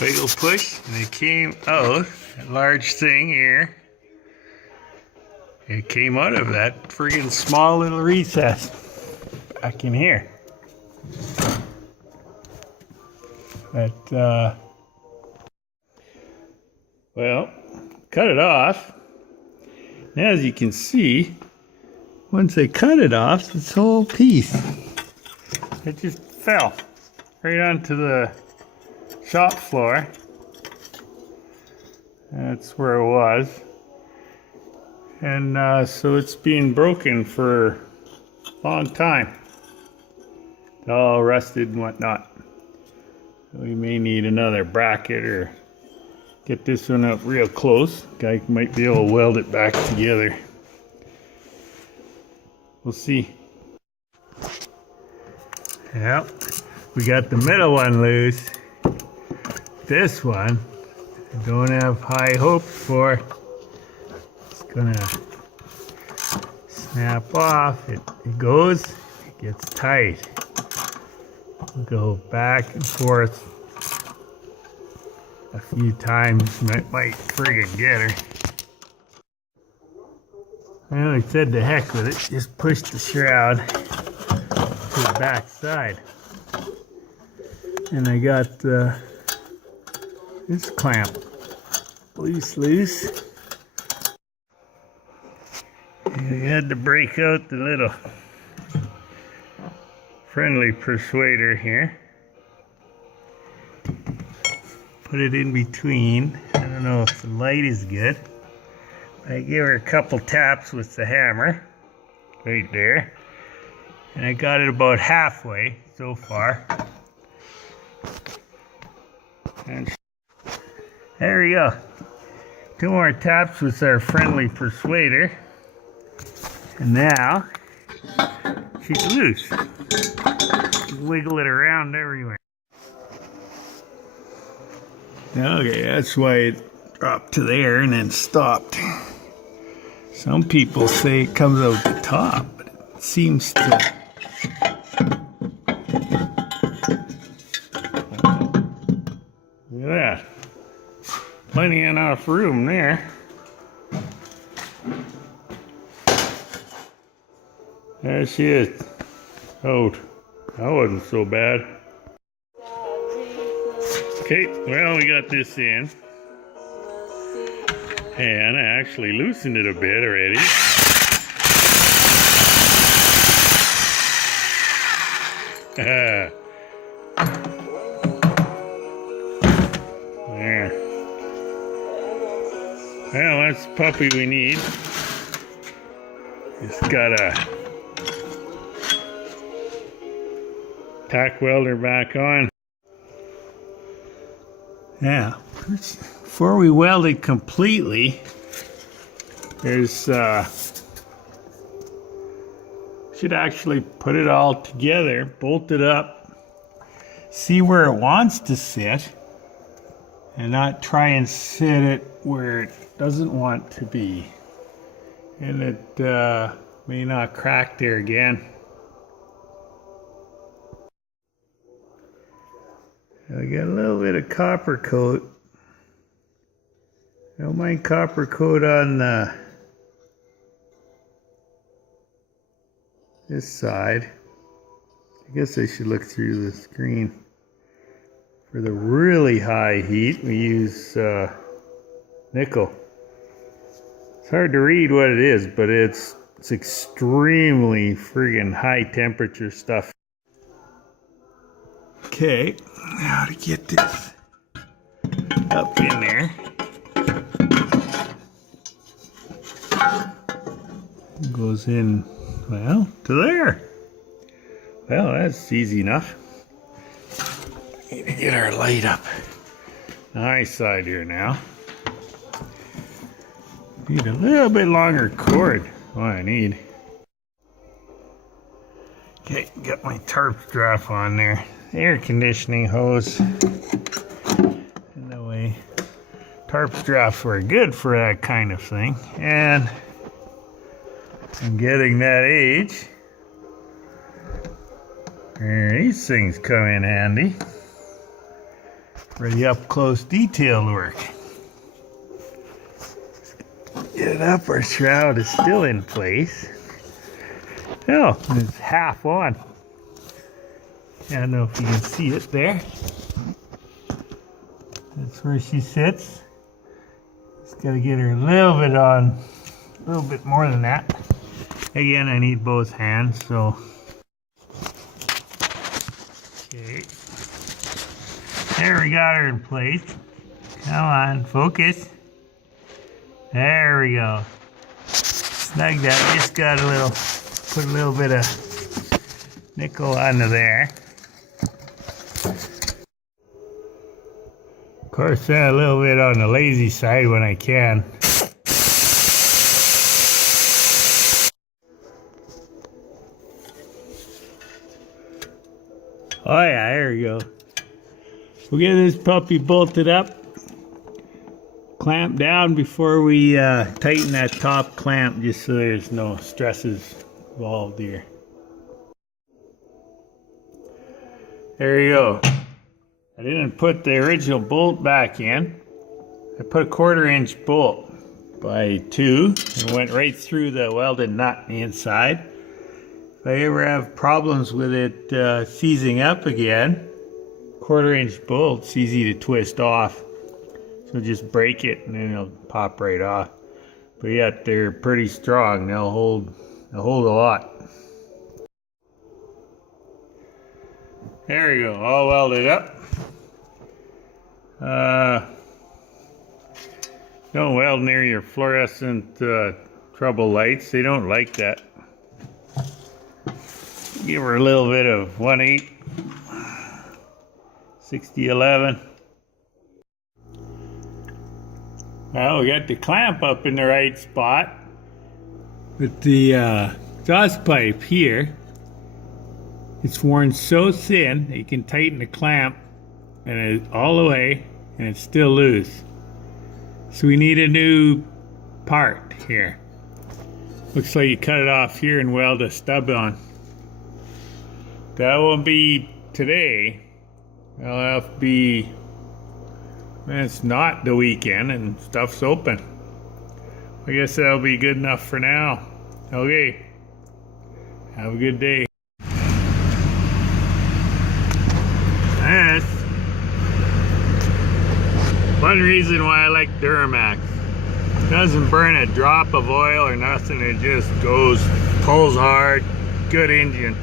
Big old push, and it came out, a large thing here. It came out of that friggin' small little recess back in here. But, well, cut it off. Now, as you can see, once I cut it off, this whole piece, it just fell right onto the shop floor. That's where it was. And so it's been broken for a long time. It's all rusted and whatnot. We may need another bracket or get this one up real close. Guy might be able to weld it back together. We'll see. Yep, we got the middle one loose. This one, I don't have high hopes for. It's gonna snap off. It goes, it gets tight. We'll go back and forth a few times, might friggin' get her. Well, I said to heck with it, just push the shroud to the back side. And I got this clamp loose. And I had to break out the little friendly persuader here. Put it in between. I don't know if the light is good. I gave her a couple taps with the hammer right there, and I got it about halfway so far. And there we go. 2 more taps with our friendly persuader, and now she's loose. Wiggle it around everywhere. Okay, that's why it dropped to there and then stopped. Some people say it comes out the top, but it seems to. Look at that. Plenty enough room there. There she is. Oh, that wasn't so bad. Okay, well, we got this in. And I actually loosened it a bit already. There. Well, that's the puppy we need. Just gotta tack welder back on. Yeah, before we weld it completely, there's should actually put it all together, bolt it up, see where it wants to sit, and not try and sit it where it doesn't want to be, and it may not crack there again. I got a little bit of copper coat. I don't mind copper coat on this side. I guess I should look through the screen. For the really high heat, we use nickel. It's hard to read what it is, but it's extremely friggin' high temperature stuff. Okay, now to get this up in there. Goes in, well, to there. Well, that's easy enough. Need to get our light up. Nice side here now. Need a little bit longer cord. What I need. Okay, got my tarp strap on there. Air conditioning hose in the way. Tarp straps were good for that kind of thing, and I'm getting that age where these things come in handy. for the up-close detailed work. Get it up, our shroud is still in place. Oh, it's half on. I don't know if you can see it there. That's where she sits. Just gotta get her a little bit on, a little bit more than that. Again, I need both hands, so. Okay. There, we got her in place. Come on, focus. There we go. Snug that. Just got a little, put a little bit of nickel onto there. Of course, a little bit on the lazy side when I can. Oh yeah, there we go. We'll get this puppy bolted up, clamp down before we tighten that top clamp, just so there's no stresses involved here. There you go. I didn't put the original bolt back in. I put a 1/4 inch bolt by 2 and went right through the welded nut on the inside. If I ever have problems with it seizing up again, 1/4 inch bolt's easy to twist off. So just break it and then it'll pop right off. But yet they're pretty strong. They'll hold a lot. There you go, all welded up. Don't weld near your fluorescent trouble lights. They don't like that. Give her a little bit of 1/8, 6011. Well, we got the clamp up in the right spot with the exhaust pipe here. It's worn so thin that you can tighten the clamp and it's all the way and it's still loose. So we need a new part here. Looks like you cut it off here and weld a stub on. That won't be today. That'll have to be when it's not the weekend and stuff's open. I guess that'll be good enough for now. Okay. Have a good day. That's one reason why I like Duramax. It doesn't burn a drop of oil or nothing. It just goes, pulls hard, good engine.